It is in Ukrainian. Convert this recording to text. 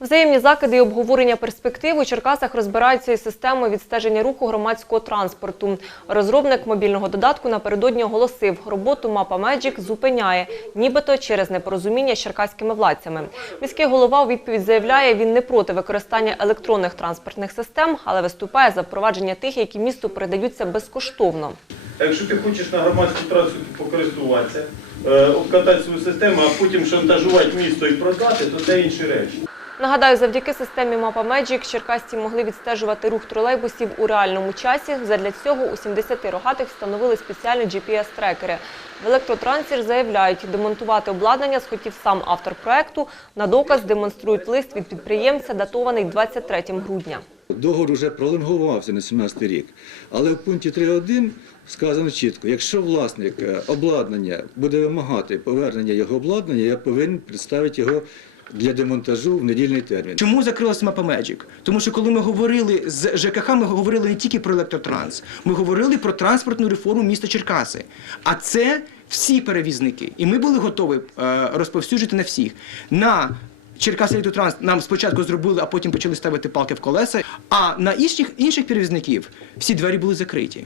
Взаємні закиди і обговорення перспектив у Черкасах розбираються із системою відстеження руху громадського транспорту. Розробник мобільного додатку напередодні оголосив, роботу Мапа Меджик зупиняє, нібито через непорозуміння з черкаськими владцями. Міський голова у відповідь заявляє, він не проти використання електронних транспортних систем, але виступає за впровадження тих, які місту передаються безкоштовно. Якщо ти хочеш на громадському транспорті покористуватися, е, обкатати свою систему, а потім шантажувати місто і продати, то це інші речі. Нагадаю, завдяки системі Мапа Меджик черкасці могли відстежувати рух тролейбусів у реальному часі. Задля цього у 70 рогатих встановили спеціальні GPS-трекери. В електротрансір заявляють, демонтувати обладнання схотів сам автор проекту. На доказ демонструють лист від підприємця, датований 23 грудня. Договор вже пролонгувався на 17 рік, але в пункті 3.1 сказано чітко, якщо власник е, обладнання буде вимагати повернення його обладнання, я повинен представити його для демонтажу в недільний термін. Чому закрилася Mapa Magic? Тому що коли ми говорили з ЖКХ, ми говорили не тільки про електротранс, ми говорили про транспортну реформу міста Черкаси. А це всі перевізники. І ми були готові е, розповсюджити на всіх. На Черкас Електротранс нам спочатку зробили, а потім почали ставити палки в колеса. А на інших, інших перевізників всі двері були закриті.